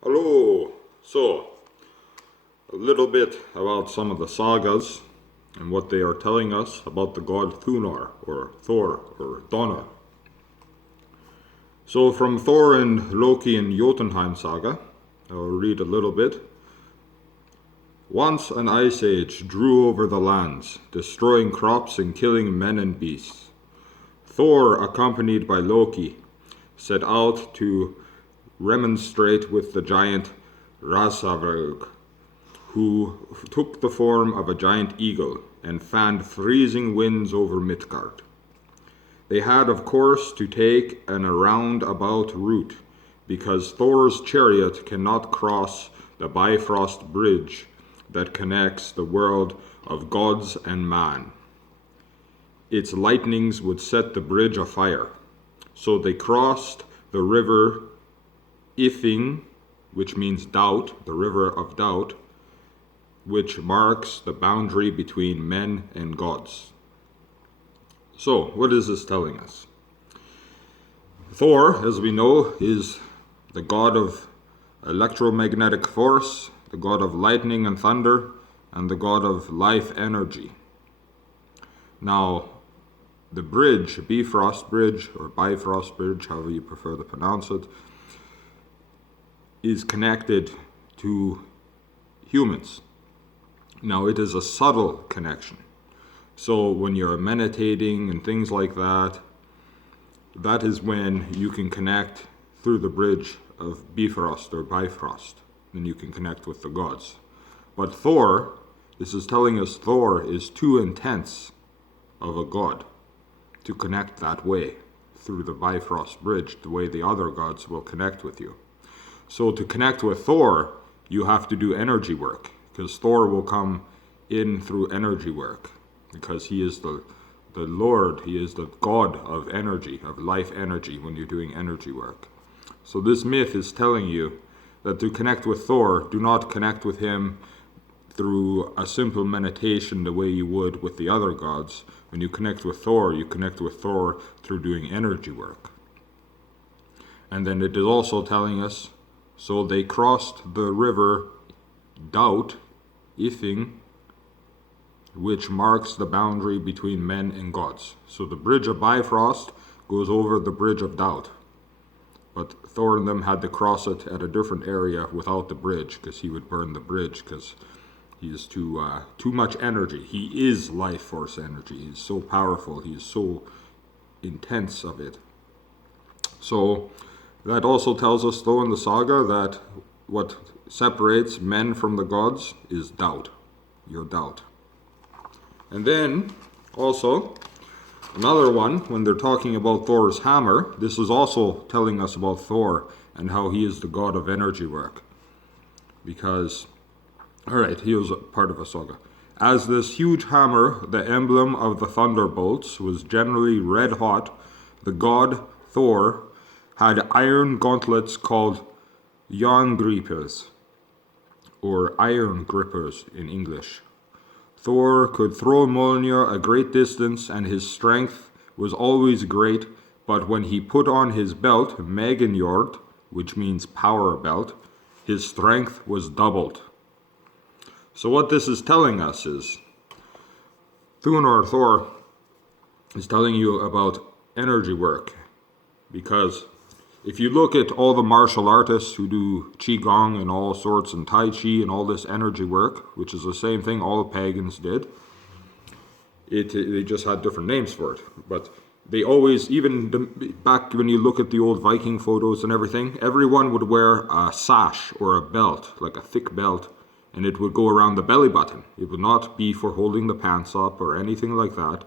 Hello! So, a little bit about some of the sagas and what they are telling us about the god Thunor, or Thor, or Donna. So, from Thor and Loki and Jotunheim saga, I'll read a little bit. Once an ice age drew over the lands, destroying crops and killing men and beasts. Thor, accompanied by Loki, set out to remonstrate with the giant Rasavrug, who took the form of a giant eagle and fanned freezing winds over Midgard. They had, of course, to take an roundabout route, because Thor's chariot cannot cross the Bifrost Bridge that connects the world of gods and man. Its lightnings would set the bridge afire. So they crossed the river Ifing, which means doubt, the river of doubt, which marks the boundary between men and gods. So, what is this telling us? Thor, as we know, is the god of electromagnetic force, the god of lightning and thunder, and the god of life energy. Now, the bridge, Bifrost Bridge, or Bifrost Bridge, however you prefer to pronounce it, is connected to humans. Now, it is a subtle connection. So when you're meditating and things like that, that is when you can connect through the bridge of Bifrost or Bifrost. Then you can connect with the gods. But Thor, this is telling us Thor is too intense of a god to connect that way through the Bifrost Bridge, the way the other gods will connect with you. So to connect with Thor, you have to do energy work, because Thor will come in through energy work, because he is the Lord, he is the god of energy, of life energy when you're doing energy work. So this myth is telling you that to connect with Thor, do not connect with him through a simple meditation the way you would with the other gods. When you connect with Thor, you connect with Thor through doing energy work. And then it is also telling us, so they crossed the river Doubt, Ifing, which marks the boundary between men and gods. So the bridge of Bifrost goes over the bridge of Doubt. But Thor and them had to cross it at a different area without the bridge, because he would burn the bridge, because he is too much energy. He is life force energy. He's so powerful. He is so intense of it. So that also tells us, though, in the saga that what separates men from the gods is doubt. Your doubt. And then also another one, when they're talking about Thor's hammer, this is also telling us about Thor and how he is the god of energy work. Because, alright, he was part of a saga. As this huge hammer, the emblem of the thunderbolts, was generally red hot, the god Thor had iron gauntlets called Járngrípur, or iron grippers in English. Thor could throw Mjolnir a great distance, and his strength was always great, but when he put on his belt, Magnjord, which means power belt, his strength was doubled. So what this is telling us is, Thor is telling you about energy work, because if you look at all the martial artists who do Qigong and all sorts and Tai Chi and all this energy work, which is the same thing all the pagans did, they just had different names for it. But they always, back when you look at the old Viking photos and everything, everyone would wear a sash or a belt, like a thick belt, and it would go around the belly button. It would not be for holding the pants up or anything like that.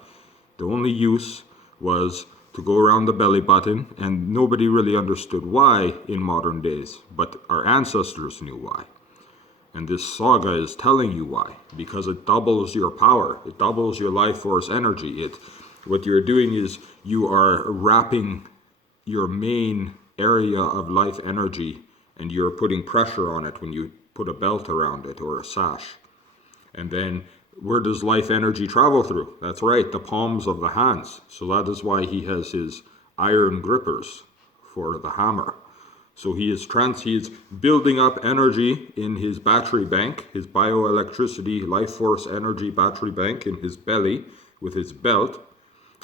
The only use was to go around the belly button, and nobody really understood why in modern days, but our ancestors knew why. And this saga is telling you why, because it doubles your power, it doubles your life force energy. What you're doing is you are wrapping your main area of life energy, and you're putting pressure on it when you put a belt around it or a sash. And then where does life energy travel through? That's right, the palms of the hands. So that is why he has his iron grippers for the hammer. So he is building up energy in his battery bank, his bioelectricity, life force energy battery bank in his belly with his belt.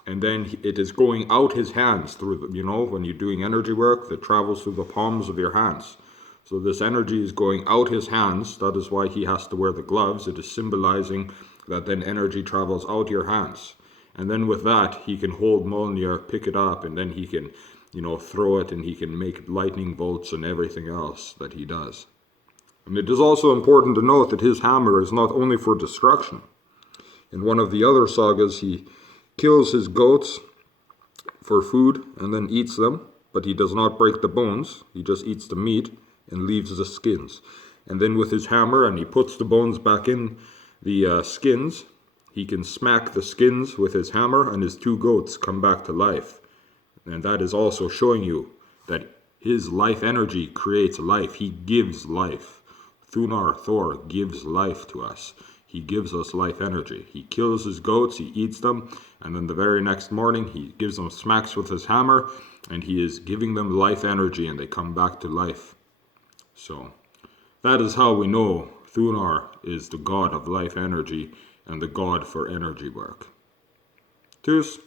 And then it is going out his hands through, when you're doing energy work, that travels through the palms of your hands. So this energy is going out his hands. That is why he has to wear the gloves. It is symbolizing that then energy travels out your hands. And then with that, he can hold Mjolnir, pick it up, and then he can, throw it, and he can make lightning bolts and everything else that he does. And it is also important to note that his hammer is not only for destruction. In one of the other sagas, he kills his goats for food and then eats them, but he does not break the bones. He just eats the meat and leaves the skins. And then with his hammer, and he puts the bones back in the skins, he can smack the skins with his hammer, and his 2 goats come back to life. And that is also showing you that his life energy creates life. He gives life. Thunar, Thor, gives life to us. He gives us life energy. He kills his goats, he eats them, and then the very next morning he gives them smacks with his hammer, and he is giving them life energy, and they come back to life. So that is how we know Thunar is the god of life energy and the god for energy work. Tschüss.